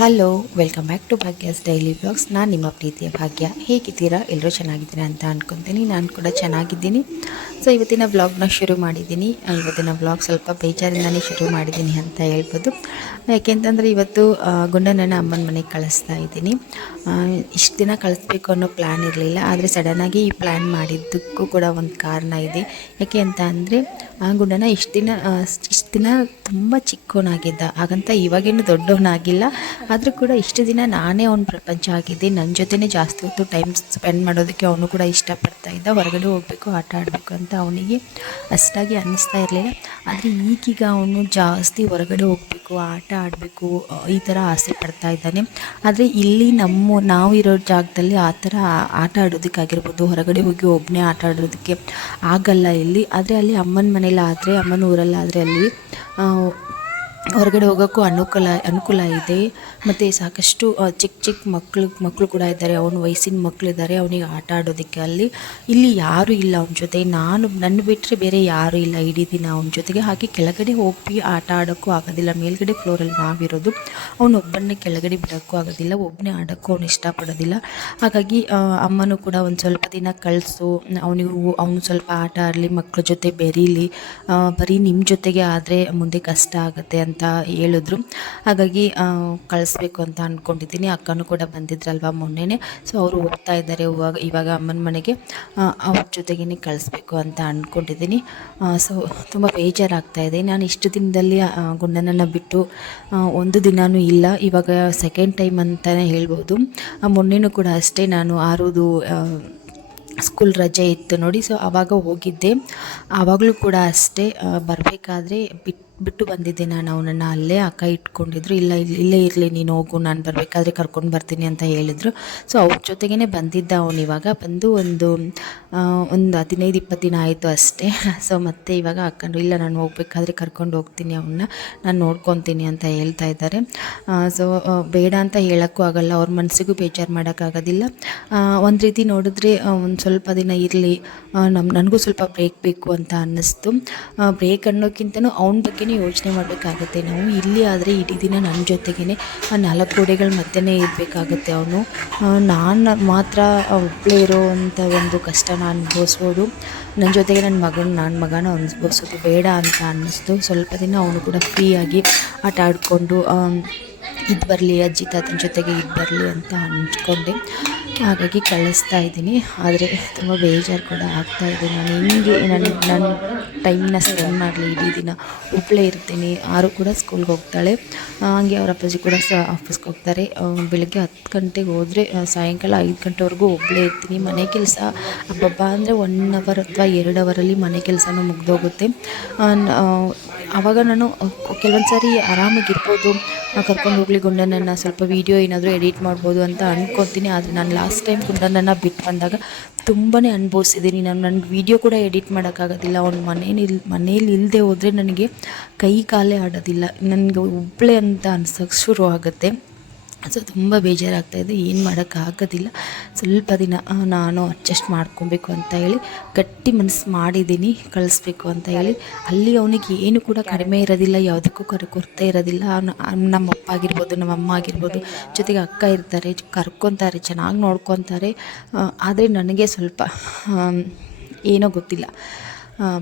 Hello, welcome back to Bhagya's daily blogs. ನಾನು ನಿಮ್ಮ ಪ್ರೀತಿಯ ಭಾಗ್ಯ. ಹೇಗಿದ್ದೀರಾ? ಎಲ್ಲರೂ ಚೆನ್ನಾಗಿದ್ದೀರಾ ಅಂತ ಅಂದ್ಕೊತೀನಿ. ನಾನು ಕೂಡ ಚೆನ್ನಾಗಿದ್ದೀನಿ. ಸೊ ಇವತ್ತಿನ ವ್ಲಾಗ್ನ ಶುರು ಮಾಡಿದ್ದೀನಿ. ಇವತ್ತಿನ ವ್ಲಾಗ್ ಸ್ವಲ್ಪ ಬೇಜಾರಿಂದನೇ ಶುರು ಮಾಡಿದ್ದೀನಿ ಅಂತ ಹೇಳ್ಬೋದು. ಯಾಕೆಂತಂದರೆ ಇವತ್ತು ಗುಂಡನನ್ನ ಅಮ್ಮನ ಮನೆಗೆ ಕಳಿಸ್ತಾ ಇದ್ದೀನಿ. ಇಷ್ಟು ದಿನ ಕಳಿಸ್ಬೇಕು ಅನ್ನೋ ಪ್ಲ್ಯಾನ್ ಇರಲಿಲ್ಲ, ಆದರೆ ಸಡನ್ನಾಗಿ ಈ ಪ್ಲ್ಯಾನ್ ಮಾಡಿದ್ದಕ್ಕೂ ಕೂಡ ಒಂದು ಕಾರಣ ಇದೆ. ಯಾಕೆ ಅಂತ ಅಂದರೆ ಗುಂಡನ ಇಷ್ಟು ದಿನ ತುಂಬ ಚಿಕ್ಕವನಾಗಿದ್ದ. ಹಾಗಂತ ಇವಾಗೇನು ದೊಡ್ಡವನಾಗಿಲ್ಲ, ಆದರೂ ಕೂಡ ಇಷ್ಟು ದಿನ ನಾನೇ ಅವನ ಪ್ರಪಂಚ ಆಗಿದ್ದೆ. ನನ್ನ ಜೊತೆನೇ ಜಾಸ್ತಿ ಹೊತ್ತು ಟೈಮ್ ಸ್ಪೆಂಡ್ ಮಾಡೋದಕ್ಕೆ ಅವನು ಕೂಡ ಇಷ್ಟಪಡ್ತಾ ಇದ್ದ. ಹೊರಗಡೆ ಹೋಗಬೇಕು, ಆಟ ಆಡಬೇಕು ಅಂತ ಅವನಿಗೆ ಅಷ್ಟಾಗಿ ಅನ್ನಿಸ್ತಾ ಇರಲಿಲ್ಲ. ಆದರೆ ಈಗೀಗ ಅವನು ಜಾಸ್ತಿ ಹೊರಗಡೆ ಹೋಗಬೇಕು, ಆಟ ಆಡಬೇಕು, ಈ ಥರ ಆಸೆ ಪಡ್ತಾ ಇದ್ದಾನೆ. ಆದರೆ ಇಲ್ಲಿ ನಾವು ಇರೋ ಜಾಗದಲ್ಲಿ ಆ ಥರ ಆಟ ಆಡೋದಕ್ಕಾಗಿರ್ಬೋದು, ಹೊರಗಡೆ ಹೋಗಿ ಒಬ್ಬನೇ ಆಟ ಆಡೋದಕ್ಕೆ ಆಗಲ್ಲ ಇಲ್ಲಿ. ಆದರೆ ಅಲ್ಲಿ ಅಮ್ಮನ ಮನೇಲಿ ಆದರೆ, ಅಮ್ಮನ ಊರಲ್ಲಾದರೆ ಅಲ್ಲಿ ಹೊರಗಡೆ ಹೋಗೋಕ್ಕೂ ಅನುಕೂಲ ಇದೆ. ಮತ್ತು ಸಾಕಷ್ಟು ಚಿಕ್ಕ ಮಕ್ಕಳು ಕೂಡ ಇದ್ದಾರೆ. ಅವನ ವಯಸ್ಸಿನ ಮಕ್ಕಳಿದ್ದಾರೆ ಅವನಿಗೆ ಆಟ ಆಡೋದಕ್ಕೆ. ಇಲ್ಲಿ ಯಾರೂ ಇಲ್ಲ ಅವನ ಜೊತೆ. ನನ್ನ ಬಿಟ್ಟರೆ ಬೇರೆ ಯಾರೂ ಇಲ್ಲ ಇಡೀ ದಿನ ಅವನ ಜೊತೆಗೆ. ಹಾಗೆ ಕೆಳಗಡೆ ಹೋಗಿ ಆಟ ಆಡೋಕ್ಕೂ ಆಗೋದಿಲ್ಲ. ಮೇಲ್ಗಡೆ ಫ್ಲೋರಲ್ಲಿ ನಾವಿರೋದು, ಅವನೊಬ್ಬನೇ ಕೆಳಗಡೆ ಬಿಡೋಕ್ಕೂ ಆಗೋದಿಲ್ಲ, ಒಬ್ಬನೇ ಆಡೋಕ್ಕೂ ಅವನು ಇಷ್ಟಪಡೋದಿಲ್ಲ. ಹಾಗಾಗಿ ಅಮ್ಮನೂ ಕೂಡ ಒಂದು ಸ್ವಲ್ಪ ದಿನ ಕಳಿಸು, ಅವನು ಸ್ವಲ್ಪ ಆಟ ಆಡಲಿ, ಮಕ್ಕಳ ಜೊತೆ ಬೆರೀಲಿ, ಬರೀ ನಿಮ್ಮ ಜೊತೆಗೆ ಆದರೆ ಮುಂದೆ ಕಷ್ಟ ಆಗುತ್ತೆ ಅಂತ ಹೇಳಿದ್ರು. ಹಾಗಾಗಿ ಕಳಿಸ್ಬೇಕು ಅಂತ ಅಂದ್ಕೊಂಡಿದ್ದೀನಿ. ಅಕ್ಕನೂ ಕೂಡ ಬಂದಿದ್ರಲ್ವ ಮೊನ್ನೆನೇ, ಸೊ ಅವರು ಹೋಗ್ತಾ ಇದ್ದಾರೆ ಇವಾಗ ಅಮ್ಮನ ಮನೆಗೆ. ಅವ್ರ ಜೊತೆಗೇ ಕಳಿಸ್ಬೇಕು ಅಂತ ಅಂದ್ಕೊಂಡಿದ್ದೀನಿ. ಸೊ ತುಂಬ ಬೇಜಾರಾಗ್ತಾಯಿದೆ. ನಾನು ಇಷ್ಟು ದಿನದಲ್ಲಿ ಗುಂಡನನ್ನು ಬಿಟ್ಟು ಒಂದು ದಿನವೂ ಇಲ್ಲ. ಇವಾಗ ಸೆಕೆಂಡ್ ಟೈಮ್ ಅಂತಲೇ ಹೇಳ್ಬೋದು. ಮೊನ್ನೆನೂ ಕೂಡ ಅಷ್ಟೇ, ನಾನು ಆರೋದು ಸ್ಕೂಲ್ ರಜೆ ಇತ್ತು ನೋಡಿ, ಸೊ ಆವಾಗ ಹೋಗಿದ್ದೆ. ಆವಾಗಲೂ ಕೂಡ ಅಷ್ಟೇ, ಬರಬೇಕಾದ್ರೆ ಬಿಟ್ಟು ಬಂದಿದ್ದೆ ನಾನು ಅವನನ್ನು ಅಲ್ಲೇ. ಅಕ್ಕ ಇಟ್ಕೊಂಡಿದ್ರು, ಇಲ್ಲೇ ಇರಲಿ ನೀನು ಹೋಗು, ನಾನು ಬರಬೇಕಾದ್ರೆ ಕರ್ಕೊಂಡು ಬರ್ತೀನಿ ಅಂತ ಹೇಳಿದರು. ಸೊ ಅವ್ರ ಜೊತೆಗೇ ಬಂದಿದ್ದ ಅವನು. ಇವಾಗ ಬಂದು ಒಂದು 15-20 ದಿನ ಆಯಿತು ಅಷ್ಟೇ. ಸೊ ಮತ್ತೆ ಇವಾಗ ಅಕ್ಕಂಡು ಇಲ್ಲ, ನಾನು ಹೋಗ್ಬೇಕಾದ್ರೆ ಕರ್ಕೊಂಡು ಹೋಗ್ತೀನಿ ಅವನ್ನ, ನಾನು ನೋಡ್ಕೊತೀನಿ ಅಂತ ಹೇಳ್ತಾ ಇದ್ದಾರೆ. ಸೊ ಬೇಡ ಅಂತ ಹೇಳೋಕ್ಕೂ ಆಗಲ್ಲ, ಅವ್ರ ಮನಸ್ಸಿಗೂ ಬೇಜಾರು ಮಾಡೋಕ್ಕಾಗೋದಿಲ್ಲ. ಒಂದು ರೀತಿ ನೋಡಿದ್ರೆ ಒಂದು ಸ್ವಲ್ಪ ದಿನ ಇರಲಿ, ನನಗೂ ಸ್ವಲ್ಪ ಬ್ರೇಕ್ ಬೇಕು ಅಂತ ಅನ್ನಿಸ್ತು. ಬ್ರೇಕ್ ಅನ್ನೋಕ್ಕಿಂತನೂ ಅವನ ಬಗ್ಗೆ ಯೋಚನೆ ಮಾಡಬೇಕಾಗುತ್ತೆ ನಾವು. ಇಲ್ಲಿ ಆದರೆ ಇಡೀ ದಿನ ನನ್ನ ಜೊತೆಗೇ 4 ಗೋಡೆಗಳ ಮಧ್ಯೆ ಇರಬೇಕಾಗುತ್ತೆ ಅವನು. ನಾನು ಮಾತ್ರ ಒಬ್ಬಳೇ ಇರೋವಂಥ ಒಂದು ಕಷ್ಟನ ಅನುಭವಿಸ್ಬೋದು, ನನ್ನ ಜೊತೆಗೆ ನನ್ನ ಮಗನ ಅನುಭವಿಸೋದು ಬೇಡ ಅಂತ ಅನ್ನಿಸ್ತು. ಸ್ವಲ್ಪ ದಿನ ಅವನು ಕೂಡ ಫ್ರೀಯಾಗಿ ಆಟ ಆಡಿಕೊಂಡು ಇದು ಬರಲಿ, ಅಜ್ಜಿ ತಾತನ ಜೊತೆಗೆ ಇದು ಬರಲಿ ಅಂತ ಅಂದ್ಕೊಂಡೆ. ಹಾಗಾಗಿ ಕಳಿಸ್ತಾ ಇದ್ದೀನಿ. ಆದರೆ ತುಂಬ ಬೇಜಾರು ಕೂಡ ಆಗ್ತಾಯಿದೆ. ನಾನು ಹೆಂಗೆ ನನ್ನ ಟೈಮ್ನ ಸ್ಪೆಂಡ್ ಮಾಡಲಿ, ಇಡೀ ದಿನ ಒಬ್ಬಳೇ ಇರ್ತೀನಿ. ಆರು ಕೂಡ ಸ್ಕೂಲ್ಗೆ ಹೋಗ್ತಾಳೆ, ಹಾಗೆ ಅವರ ಅಪ್ಪಾಜಿ ಕೂಡ ಆಫೀಸ್ಗೆ ಹೋಗ್ತಾರೆ. ಬೆಳಗ್ಗೆ 10 ಗಂಟೆಗೆ ಹೋದರೆ ಸಾಯಂಕಾಲ 5 ಗಂಟೆವರೆಗೂ ಒಬ್ಬಳೇ ಇರ್ತೀನಿ. ಮನೆ ಕೆಲಸ ಹಬ್ಬ ಅಂದರೆ 1 ಅವರ್ ಅಥವಾ 2 ಅವರಲ್ಲಿ ಮನೆ ಕೆಲಸನೂ ಮುಗಿದೋಗುತ್ತೆ. ಆವಾಗ ನಾನು ಕೆಲವೊಂದು ಸಾರಿ ಆರಾಮಾಗಿರ್ಬೋದು, ಕರ್ಕೊಂಡು ಹೋಗ್ಲಿ ಗುಂಡನನ್ನು, ಸ್ವಲ್ಪ ವೀಡಿಯೋ ಏನಾದರೂ ಎಡಿಟ್ ಮಾಡ್ಬೋದು ಅಂತ ಅಂದ್ಕೊತೀನಿ. ಆದರೆ ನಾನು ಲಾಸ್ಟ್ ಟೈಮ್ ಗುಂಡನನ್ನು ಬಿಟ್ಟು ಬಂದಾಗ ತುಂಬಾ ಅನುಭವಿಸಿದ್ದೀನಿ. ನನಗೆ ವೀಡಿಯೋ ಕೂಡ ಎಡಿಟ್ ಮಾಡೋಕ್ಕಾಗೋದಿಲ್ಲ. ಅವ್ನು ಮನೇಲಿ ಇಲ್ಲದೆ ಹೋದರೆ ನನಗೆ ಕೈ ಕಾಲೇ ಆಡೋದಿಲ್ಲ, ನನಗೆ ಒಬ್ಬಳೇ ಅಂತ ಅನ್ಸೋಕ್ಕೆ ಶುರು ಆಗುತ್ತೆ. ಸೊ ತುಂಬ ಬೇಜಾರಾಗ್ತಾಯಿದೆ, ಏನು ಮಾಡೋಕ್ಕಾಗೋದಿಲ್ಲ. ಸ್ವಲ್ಪ ದಿನ ನಾನು ಅಡ್ಜಸ್ಟ್ ಮಾಡ್ಕೊಬೇಕು ಅಂತ ಹೇಳಿ ಗಟ್ಟಿ ಮನಸ್ಸು ಮಾಡಿದ್ದೀನಿ, ಕಳಿಸ್ಬೇಕು ಅಂತ ಹೇಳಿ. ಅಲ್ಲಿ ಅವನಿಗೆ ಏನು ಕೂಡ ಕಡಿಮೆ ಇರೋದಿಲ್ಲ, ಯಾವುದಕ್ಕೂ ಕೊರತೆ ಇರೋದಿಲ್ಲ. ನಮ್ಮ ಅಪ್ಪ ಆಗಿರ್ಬೋದು, ನಮ್ಮ ಅಮ್ಮ ಆಗಿರ್ಬೋದು, ಜೊತೆಗೆ ಅಕ್ಕ ಇರ್ತಾರೆ, ಕರ್ಕೊತಾರೆ, ಚೆನ್ನಾಗಿ ನೋಡ್ಕೊತಾರೆ. ಆದರೆ ನನಗೆ ಸ್ವಲ್ಪ ಏನೋ ಗೊತ್ತಿಲ್ಲ,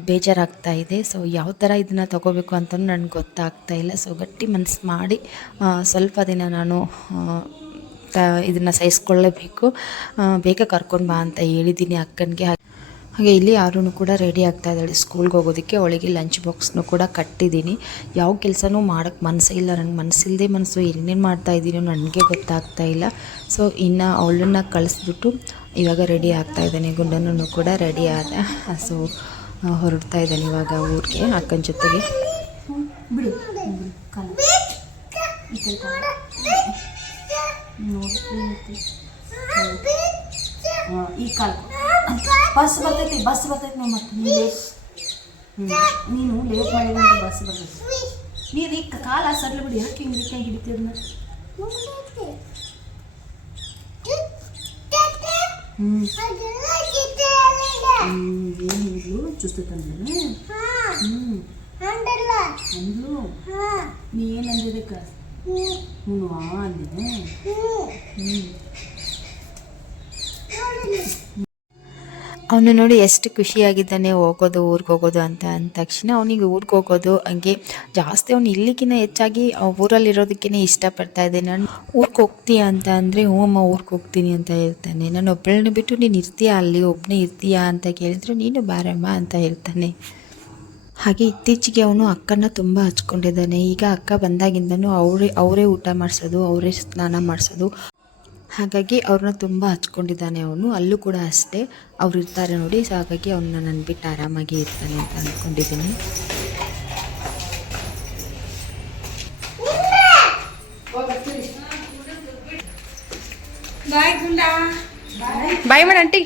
ಬೇಜಾರಾಗ್ತಾ ಇದೆ. ಸೊ ಯಾವ ಥರ ಇದನ್ನು ತೊಗೋಬೇಕು ಅಂತಲೂ ನನಗೆ ಗೊತ್ತಾಗ್ತಾ ಇಲ್ಲ. ಸೊ ಗಟ್ಟಿ ಮನಸ್ಸು ಮಾಡಿ ಸ್ವಲ್ಪ ದಿನ ನಾನು ಇದನ್ನು ಸಹಿಸ್ಕೊಳ್ಳೇಬೇಕು. ಬೇಗ ಕರ್ಕೊಂಡು ಬಾ ಅಂತ ಹೇಳಿದ್ದೀನಿ ಅಕ್ಕನಿಗೆ. ಹಾಗೆ ಇಲ್ಲಿ ಯಾರೂ ಕೂಡ ರೆಡಿ ಆಗ್ತಾ ಇದ್ದಾಳೆ ಸ್ಕೂಲ್ಗೆ ಹೋಗೋದಕ್ಕೆ. ಅವಳಿಗೆ ಲಂಚ್ ಬಾಕ್ಸ್ನೂ ಕೂಡ ಕಟ್ಟಿದ್ದೀನಿ. ಯಾವ ಕೆಲಸನೂ ಮಾಡೋಕ್ಕೆ ಮನಸ್ಸೇ ಇಲ್ಲ, ನನಗೆ ಮನಸ್ಸಿಲ್ಲದೆ ಮನಸ್ಸು ಏನೇನು ಮಾಡ್ತಾಯಿದ್ದೀನೋ ನನಗೆ ಗೊತ್ತಾಗ್ತಾ ಇಲ್ಲ. ಸೊ ಇನ್ನು ಅವಳನ್ನು ಕಳಿಸ್ಬಿಟ್ಟು ಇವಾಗ ರೆಡಿ ಆಗ್ತಾ ಇದ್ದಾನೆ. ಗುಂಡನೂ ಕೂಡ ರೆಡಿ ಆದ. ಸೊ ಹೊರಡ್ತಾ ಇದ್ದಾನೆ ಇವಾಗ ಊರಿಗೆ ಅಕ್ಕನ ಜೊತೆಗೆ. ಬಿಡು ಈ ಕಾಲ ಬಸ್ ಬರ್ತೈತಿ ನಾವು ಮತ್ತೆ ನೀನು ಲೇಟ್ ಮಾಡಿದ್ರೆ ಬಸ್ ಬರ್ತೈತಿ. ನೀರು ಈ ಕಾಲ ಸಡ್ಲು ಬಿಡಿ, ಯಾಕೆ ಹಿಂಗೆ ಹಿಡಿತೀರನ್ನ? ಏನು ಹೇಳಿದ್ಲು? ಚುಸ್ತು ತಂದ್ರೆ ಅಂದ್ಲು. ನೀ ಏನಂದಿದ್ದಕ್ಕ? ಅವನು ನೋಡಿ ಎಷ್ಟು ಖುಷಿಯಾಗಿದ್ದಾನೆ ಹೋಗೋದು ಊರಿಗೆ ಹೋಗೋದು ಅಂತ ಅಂದ ತಕ್ಷಣ ಅವನಿಗೆ ಊರಿಗೆ ಹೋಗೋದು ಹಂಗೆ ಜಾಸ್ತಿ ಅವ್ನು ಇಲ್ಲಿಗಿನ್ನ ಹೆಚ್ಚಾಗಿ ಊರಲ್ಲಿರೋದಕ್ಕೇ ಇಷ್ಟಪಡ್ತಾ ಇದ್ದೆ. ನಾನು ಊರಿಗೆ ಹೋಗ್ತೀಯ ಅಂತ ಅಂದರೆ ಹ್ಞೂ ಅಮ್ಮ ಊರಿಗೆ ಹೋಗ್ತೀನಿ ಅಂತ ಹೇಳ್ತಾನೆ. ನಾನು ಒಬ್ಬಳನ್ನ ಬಿಟ್ಟು ನೀನು ಇರ್ತೀಯಾ ಅಲ್ಲಿ ಒಬ್ಬನೇ ಇರ್ತೀಯಾ ಅಂತ ಕೇಳಿದ್ರೆ ನೀನು ಬಾರಮ್ಮ ಅಂತ ಹೇಳ್ತಾನೆ. ಹಾಗೆ ಇತ್ತೀಚೆಗೆ ಅವನು ಅಕ್ಕನ ತುಂಬ ಹಚ್ಕೊಂಡಿದ್ದಾನೆ. ಈಗ ಅಕ್ಕ ಬಂದಾಗಿಂದನೂ ಅವರೇ ಊಟ ಮಾಡಿಸೋದು, ಅವರೇ ಸ್ನಾನ ಮಾಡಿಸೋದು, ಹಾಗಾಗಿ ಅವ್ರನ್ನ ತುಂಬ ಹಚ್ಕೊಂಡಿದ್ದಾನೆ ಅವನು. ಅಲ್ಲೂ ಕೂಡ ಅಷ್ಟೇ ಅವ್ರು ಇರ್ತಾರೆ ನೋಡಿ. ಸೊ ಹಾಗಾಗಿ ಅವನ್ನ ನನ್ನ ಬಿಟ್ಟು ಆರಾಮಾಗಿ ಇರ್ತಾನೆ ಅಂತ ಅಂದ್ಕೊಂಡಿದ್ದೀನಿ. ಬಾಯ್ ಮಾಡ ಆಂಟಿ.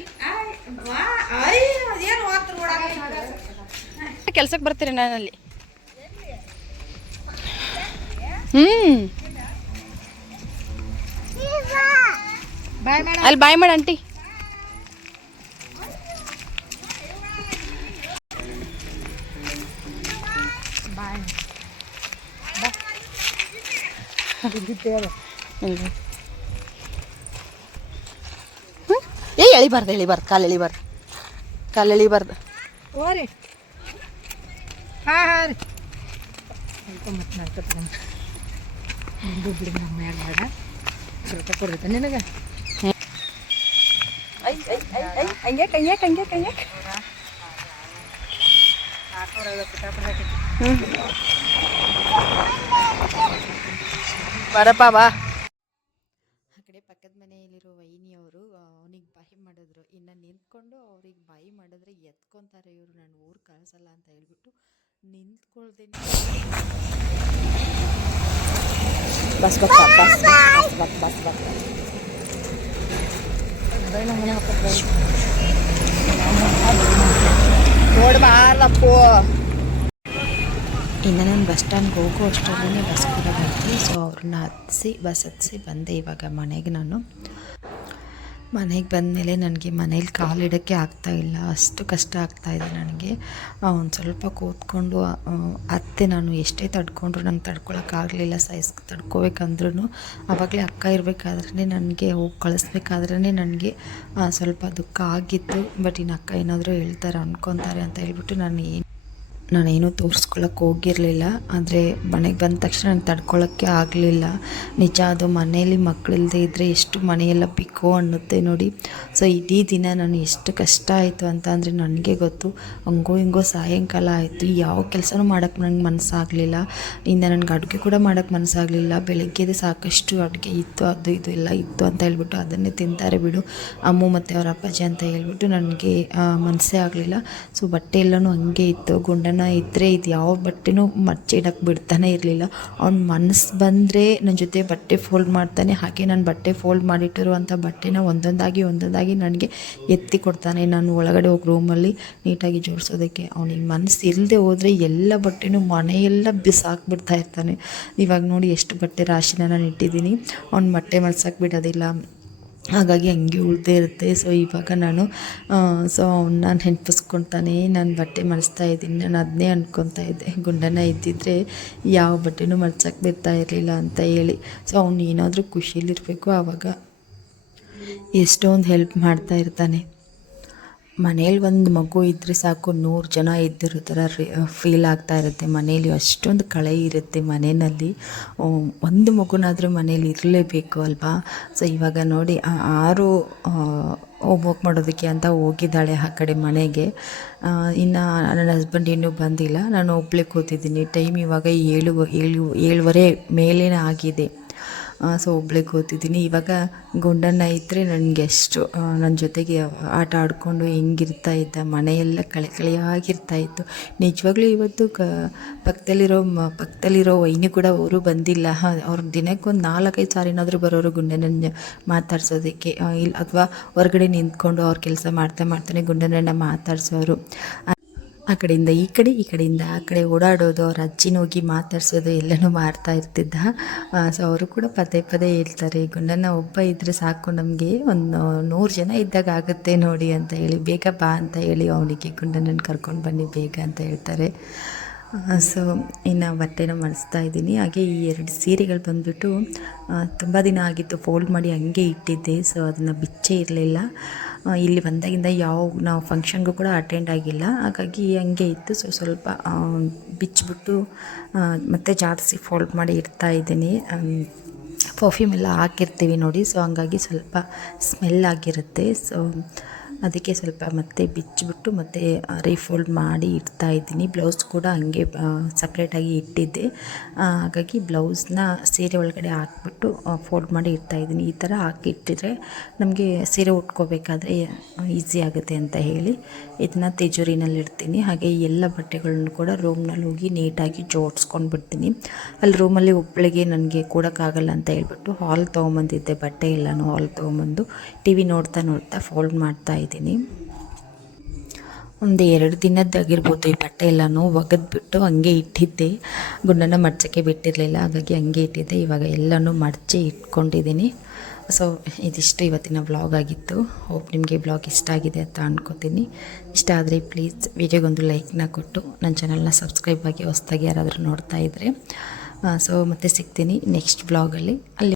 ಕೆಲ್ಸಕ್ಕೆ ಬರ್ತೀರಿ ನಾನಲ್ಲಿ. ಅಲ್ಲಿ ಬಾಯ್ ಮಾಡ ಆಂಟಿ. ಎಳಿಬಾರ್ದು ಕಾಲು ಎಳಿಬಾರ್ದು. ಓರಿ ಹಾಂ ರೀ ಮತ್ತೆ ನಡ್ಕೊತ ಬಿಡಿ ನಮ್ಮ ಮ್ಯಾಗ ಮಾಡ ಸ್ವಲ್ಪ ಕೊಡ್ಬೇಕು ನಿನಗೆ. ಹಂಗೆ ಬರಪ್ಪ ಬಾ. ಆ ಕಡೆ ಪಕ್ಕದ ಮನೆಯಲ್ಲಿರೋ ವೈನಿಯವರು ಅವನಿಗೆ ಬಾಯಿ ಮಾಡಿದ್ರು. ಇನ್ನು ನಿಂತ್ಕೊಂಡು ಅವ್ರಿಗೆ ಬಾಯಿ ಮಾಡಿದ್ರೆ ಎತ್ಕೊತಾರೆ ಇವರು, ನಾನು ಊರು ಕಳಿಸಲ್ಲ ಅಂತ ಹೇಳ್ಬಿಟ್ಟು ನಿಂತ್ಕೊಳ್ದೇನೆ ಬಸ್ ನೋಡ್ಬಾರ್ದಪ್ಪು. ಇನ್ನು ನಾನು ಬಸ್ ಸ್ಟ್ಯಾಂಡ್ಗೆ ಹೋಗೋ ಅಷ್ಟರಲ್ಲೇ ಬಸ್ ಕೂಡ ಬಂತು. ಸೊ ಅವ್ರನ್ನ ಬಸ್ ಹತ್ತಿಸಿ ಬಂದೆ ಇವಾಗ ಮನೆಗೆ. ನಾನು ಮನೆಗೆ ಬಂದಮೇಲೆ ನನಗೆ ಮನೇಲಿ ಕಾಲಿಡೋಕ್ಕೆ ಆಗ್ತಾಯಿಲ್ಲ, ಅಷ್ಟು ಕಷ್ಟ ಆಗ್ತಾಯಿದೆ ನನಗೆ. ಒಂದು ಸ್ವಲ್ಪ ಕೂತ್ಕೊಂಡು ಅತ್ತೆ ನಾನು ಎಷ್ಟೇ ತಡ್ಕೊಂಡ್ರು ನಂಗೆ ತಡ್ಕೊಳಕ್ಕಾಗಲಿಲ್ಲ. ತಡ್ಕೋಬೇಕಂದ್ರೂ ಆವಾಗಲೇ ಅಕ್ಕ ಇರಬೇಕಾದ್ರೆ ನನಗೆ ಹೋಗಿ ಕಳಿಸ್ಬೇಕಾದ್ರೇ ನನಗೆ ಸ್ವಲ್ಪ ದುಃಖ ಆಗಿತ್ತು. ಬಟ್ ಇನ್ನು ಅಕ್ಕ ಏನಾದರೂ ಹೇಳ್ತಾರೆ ಅನ್ಕೊತಾರೆ ಅಂತ ಹೇಳ್ಬಿಟ್ಟು ನಾನೇನು ತೋರಿಸ್ಕೊಳಕ್ಕೆ ಹೋಗಿರಲಿಲ್ಲ. ಆದರೆ ಮನೆಗೆ ಬಂದ ತಕ್ಷಣ ನನಗೆ ತಡ್ಕೊಳಕ್ಕೆ ಆಗಲಿಲ್ಲ. ನಿಜ, ಅದು ಮನೆಯಲ್ಲಿ ಮಕ್ಕಳಿಲ್ಲದೆ ಇದ್ದರೆ ಎಷ್ಟು ಮನೆಯೆಲ್ಲ ಪಿಕೋ ಅನ್ನುತ್ತೆ ನೋಡಿ. ಸೊ ಇಡೀ ದಿನ ನಾನು ಎಷ್ಟು ಕಷ್ಟ ಆಯಿತು ಅಂತ ಅಂದರೆ ನನಗೆ ಗೊತ್ತು. ಹಂಗೋ ಹಿಂಗೋ ಸಾಯಂಕಾಲ ಆಯಿತು, ಯಾವ ಕೆಲಸನೂ ಮಾಡೋಕ್ಕೆ ನನಗೆ ಮನಸ್ಸಾಗಲಿಲ್ಲ. ಇನ್ನು ನನಗೆ ಅಡುಗೆ ಕೂಡ ಮಾಡೋಕ್ಕೆ ಮನಸ್ಸಾಗಲಿಲ್ಲ. ಬೆಳಗ್ಗೆದೇ ಸಾಕಷ್ಟು ಅಡುಗೆ ಇತ್ತು, ಅದು ಇದು ಎಲ್ಲ ಇತ್ತು ಅಂತ ಹೇಳ್ಬಿಟ್ಟು ಅದನ್ನೇ ತಿಂತಾರೆ ಬಿಡು ಅಮ್ಮು ಮತ್ತು ಅವ್ರ ಅಪ್ಪಾಜಿ ಅಂತ ಹೇಳ್ಬಿಟ್ಟು ನನಗೆ ಮನಸ್ಸೇ ಆಗಲಿಲ್ಲ. ಸೊ ಬಟ್ಟೆ ಎಲ್ಲನೂ ಹಂಗೆ ಇತ್ತು. ಗುಂಡನ ಇದ್ದರೆ ಇದು ಯಾವ ಬಟ್ಟೆನೂ ಮಡ್ಚಿಡಕ್ಕೆ ಬಿಡ್ತಾನೆ ಇರಲಿಲ್ಲ. ಅವ್ನ ಮನಸ್ಸು ಬಂದರೆ ನನ್ನ ಜೊತೆ ಬಟ್ಟೆ ಫೋಲ್ಡ್ ಮಾಡ್ತಾನೆ. ಹಾಗೆ ನಾನು ಬಟ್ಟೆ ಫೋಲ್ಡ್ ಮಾಡಿಟ್ಟಿರುವಂಥ ಬಟ್ಟೆನ ಒಂದೊಂದಾಗಿ ನನಗೆ ಎತ್ತಿ ಕೊಡ್ತಾನೆ. ನಾನು ಒಳಗಡೆ ಹೋಗಿ ರೂಮಲ್ಲಿ ನೀಟಾಗಿ ಜೋಡಿಸೋದಕ್ಕೆ. ಅವನಿಗೆ ಮನಸ್ಸು ಇಲ್ಲದೆ ಹೋದರೆ ಎಲ್ಲ ಬಟ್ಟೆನೂ ಮನೆಯೆಲ್ಲ ಬಿಸಾಕ್ಬಿಡ್ತಾ ಇರ್ತಾನೆ. ಇವಾಗ ನೋಡಿ ಎಷ್ಟು ಬಟ್ಟೆ ರಾಶಿನ ನಾನು ಇಟ್ಟಿದ್ದೀನಿ. ಅವ್ನ ಬಟ್ಟೆ ಮಡ್ಸೋಕ್ಕೆ ಬಿಡೋದಿಲ್ಲ, ಹಾಗಾಗಿ ಹಂಗೆ ಉಳಿದೇ ಇರುತ್ತೆ. ಸೊ ಇವಾಗ ನಾನು ಅವನ್ನ ನೆನಪಿಸ್ಕೊತಾನೆ ನಾನು ಬಟ್ಟೆ ಮಡಿಸ್ತಾ ಇದ್ದೀನಿ. ನಾನು ಅದನ್ನೇ ಅಂದ್ಕೊತಾ ಇದ್ದೆ, ಗುಂಡನ ಇದ್ದಿದ್ದರೆ ಯಾವ ಬಟ್ಟೆನೂ ಮಡ್ಸೋಕ್ಕೆ ಬಿಡ್ತಾ ಇರಲಿಲ್ಲ ಅಂತ ಹೇಳಿ. ಸೊ ಅವ್ನು ಏನಾದರೂ ಖುಷಿಲಿರಬೇಕು, ಆವಾಗ ಎಷ್ಟೊಂದು ಹೆಲ್ಪ್ ಮಾಡ್ತಾ ಇರ್ತಾನೆ. ಮನೇಲಿ ಒಂದು ಮಗು ಇದ್ದರೆ ಸಾಕು 100 ಜನ ಇದ್ದಿರೋ ಥರ ಫೀಲ್ ಆಗ್ತಾ ಇರುತ್ತೆ. ಮನೇಲಿ ಅಷ್ಟೊಂದು ಕಳೆ ಇರುತ್ತೆ ಮನೆಯಲ್ಲಿ. ಒಂದು ಮಗುನಾದರೂ ಮನೇಲಿ ಇರಲೇಬೇಕು ಅಲ್ವಾ. ಸೊ ಇವಾಗ ನೋಡಿ ಆರು ಹೋಮ್ವರ್ಕ್ ಮಾಡೋದಕ್ಕೆ ಅಂತ ಹೋಗಿದ್ದಾಳೆ ಆ ಕಡೆ ಮನೆಗೆ. ಇನ್ನು ನನ್ನ ಹಸ್ಬೆಂಡ್ ಇನ್ನೂ ಬಂದಿಲ್ಲ. ನಾನು ಒಬ್ಬಳೇ ಕೂತಿದ್ದೀನಿ. ಟೈಮ್ ಇವಾಗ 7:30 ಮೇಲೇ ಆಗಿದೆ. ಸೊ ಒಬ್ಬಳೇ ಕೂತಿದ್ದೀನಿ. ಇವಾಗ ಗುಂಡನ್ನ ಇದ್ದರೆ ನನಗೆ ಎಷ್ಟು ನನ್ನ ಜೊತೆಗೆ ಆಟ ಆಡಿಕೊಂಡು ಹೆಂಗಿರ್ತಾ ಇದ್ದ, ಮನೆಯೆಲ್ಲ ಕಳೆಯಾಗಿರ್ತಾಯಿತ್ತು. ನಿಜವಾಗ್ಲೂ ಇವತ್ತು ಪಕ್ಕದಲ್ಲಿರೋ ವೈನಿ ಕೂಡ ಅವರು ಬಂದಿಲ್ಲ. ಅವ್ರು ದಿನಕ್ಕೊಂದು 4-5 ಸಾರಿನಾದರೂ ಬರೋರು ಗುಂಡನನ್ನು ಮಾತಾಡ್ಸೋದಕ್ಕೆ. ಇಲ್ಲ ಅಥವಾ ಹೊರಗಡೆ ನಿಂತ್ಕೊಂಡು ಅವ್ರ ಕೆಲಸ ಮಾಡ್ತಾನೆ ಗುಂಡನನ್ನು ಮಾತಾಡ್ಸೋರು. ಆ ಕಡೆಯಿಂದ ಈ ಕಡೆಯಿಂದ ಆ ಕಡೆ ಓಡಾಡೋದು, ಅವ್ರ ಅಜ್ಜಿನ ಹೋಗಿ ಮಾತಾಡ್ಸೋದು ಎಲ್ಲನೂ ಮಾಡ್ತಾ ಇರ್ತಿದ್ದ. ಸೊ ಅವರು ಕೂಡ ಪದೇ ಹೇಳ್ತಾರೆ, ಗುಂಡನ ಒಬ್ಬ ಇದ್ದರೆ ಸಾಕು, ನಮಗೆ ಒಂದು 100 ಜನ ಇದ್ದಾಗ ಆಗುತ್ತೆ ನೋಡಿ ಅಂತ ಹೇಳಿ, ಬೇಗ ಬಾ ಅಂತ ಹೇಳಿ ಅವನಿಗೆ ಗುಂಡನನ್ನು ಕರ್ಕೊಂಡು ಬನ್ನಿ ಬೇಗ ಅಂತ ಹೇಳ್ತಾರೆ. ಸೊ ಇನ್ನು ಬಟ್ಟೆನ ಮಡಿಸ್ತಾ ಇದ್ದೀನಿ. ಹಾಗೆ ಈ 2 ಸೀರೆಗಳು ಬಂದುಬಿಟ್ಟು ತುಂಬ ದಿನ ಆಗಿತ್ತು, ಫೋಲ್ಡ್ ಮಾಡಿ ಹಂಗೆ ಇಟ್ಟಿದ್ದೆ. ಸೊ ಅದನ್ನು ಬಿಚ್ಚೇ ಇರಲಿಲ್ಲ. ಇಲ್ಲಿ ಬಂದಾಗಿಂದ ನಾವು ಫಂಕ್ಷನ್ಗೂ ಕೂಡ ಅಟೆಂಡ್ ಆಗಿಲ್ಲ, ಹಾಗಾಗಿ ಹಂಗೆ ಇತ್ತು. ಸೊ ಸ್ವಲ್ಪ ಬಿಚ್ಚಿಬಿಟ್ಟು ಮತ್ತೆ ಜಾಡಿಸಿ ಫೋಲ್ಡ್ ಮಾಡಿ ಇಡ್ತಾ ಇದ್ದೀನಿ. ಪರ್ಫ್ಯೂಮ್ ಎಲ್ಲ ಹಾಕಿರ್ತೀವಿ ನೋಡಿ, ಸೊ ಹಂಗಾಗಿ ಸ್ವಲ್ಪ ಸ್ಮೆಲ್ ಆಗಿರುತ್ತೆ. ಸೊ ಅದಕ್ಕೆ ಸ್ವಲ್ಪ ಮತ್ತೆ ಬಿಚ್ಚಿಬಿಟ್ಟು ಮತ್ತೆ ರೀಫೋಲ್ಡ್ ಮಾಡಿ ಇಡ್ತಾ ಇದ್ದೀನಿ. ಬ್ಲೌಸ್ ಕೂಡ ಹಂಗೆ ಸಪ್ರೇಟಾಗಿ ಇಟ್ಟಿದ್ದೆ, ಹಾಗಾಗಿ ಬ್ಲೌಸ್ನ ಸೀರೆ ಒಳಗಡೆ ಹಾಕ್ಬಿಟ್ಟು ಫೋಲ್ಡ್ ಮಾಡಿ ಇಡ್ತಾಯಿದ್ದೀನಿ. ಈ ಥರ ಹಾಕಿ ಇಟ್ಟಿದ್ರೆ ನಮಗೆ ಸೀರೆ ಉಟ್ಕೋಬೇಕಾದ್ರೆ ಈಸಿ ಆಗುತ್ತೆ ಅಂತ ಹೇಳಿ ಇದನ್ನು ತಿಜೋರಿನಲ್ಲಿ ಇಡ್ತೀನಿ. ಹಾಗೆ ಎಲ್ಲ ಬಟ್ಟೆಗಳನ್ನು ಕೂಡ ರೂಮ್ನಲ್ಲಿ ಹೋಗಿ ನೀಟಾಗಿ ಜೋಡಿಸ್ಕೊಂಡು ಬಿಡ್ತೀನಿ. ಅಲ್ಲಿ ರೂಮಲ್ಲಿ ಒಬ್ಬಳಿಗೆ ನನಗೆ ಕೂಡೋಕ್ಕಾಗಲ್ಲ ಅಂತ ಹೇಳ್ಬಿಟ್ಟು ಹಾಲ್ ತೊಗೊಂಬಂದಿದ್ದೆ, ಬಟ್ಟೆ ಎಲ್ಲನೂ ಹಾಲ್ ತೊಗೊಂಬಂದು ಟಿ ವಿ ನೋಡ್ತಾ ಫೋಲ್ಡ್ ಮಾಡ್ತಾ ಇದ್ದೀನಿ. ಒಂದು 2 ದಿನದ್ದಾಗಿರ್ಬೋದು ಈ ಬಟ್ಟೆ ಎಲ್ಲನೂ ಒಗೆದ್ಬಿಟ್ಟು ಹಂಗೆ ಇಟ್ಟಿದ್ದೆ. ಗುಂಡನ್ನು ಮಡ್ಚೋಕ್ಕೆ ಬಿಟ್ಟಿರಲಿಲ್ಲ, ಹಾಗಾಗಿ ಹಂಗೆ ಇಟ್ಟಿದ್ದೆ. ಇವಾಗ ಎಲ್ಲನೂ ಮಡಚಿ ಇಟ್ಕೊಂಡಿದ್ದೀನಿ. ಸೊ ಇದಿಷ್ಟು ಇವತ್ತಿನ ವ್ಲಾಗ್ ಆಗಿತ್ತು. ಹೋಪ್ ನಿಮಗೆ ವ್ಲಾಗ್ ಇಷ್ಟ ಆಗಿದೆ ಅಂತ ಅಂದ್ಕೋತೀನಿ. ಇಷ್ಟ ಆದರೆ ಪ್ಲೀಸ್ ವಿಡಿಯೋಗೊಂದು ಲೈಕ್ನ ಕೊಟ್ಟು ನನ್ನ ಚಾನಲ್ನ ಸಬ್ಸ್ಕ್ರೈಬ್ ಆಗಿ ಹೊಸದಾಗಿ ಯಾರಾದರೂ ನೋಡ್ತಾ ಇದ್ದರೆ. ಸೊ ಮತ್ತೆ ಸಿಗ್ತೀನಿ ನೆಕ್ಸ್ಟ್ ವ್ಲಾಗಲ್ಲಿ. ಅಲ್ಲಿ